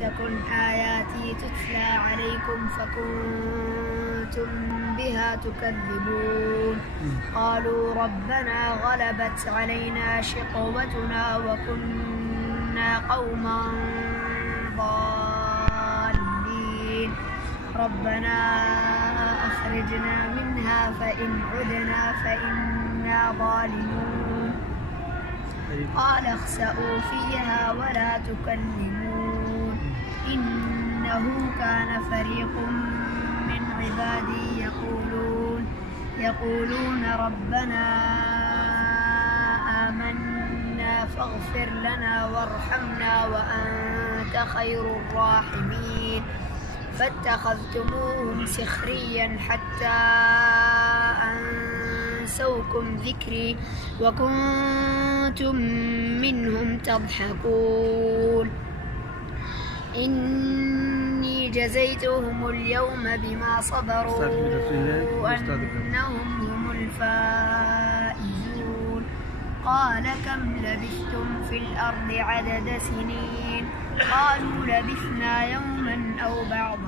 تكن آياتي تتلى عليكم فكنتم بها تكذبون قالوا ربنا غلبت علينا شقوتنا وكنا قوما ضالين ربنا أخرجنا منها فإن عدنا فإنا ظالمون قال اخسئوا فيها ولا تكلمون إنه كان فريق من عبادي يقولون ربنا آمنا فاغفر لنا وارحمنا وأنت خير الراحمين فاتخذتموهم سخريا حتى أنسوكم ذكري وكنتم منهم تضحكون إني جزيتهم اليوم بما صبروا أنهم هم الفائزون قال كم لبثتم في الأرض عدد سنين قالوا لبثنا يوما أو بعض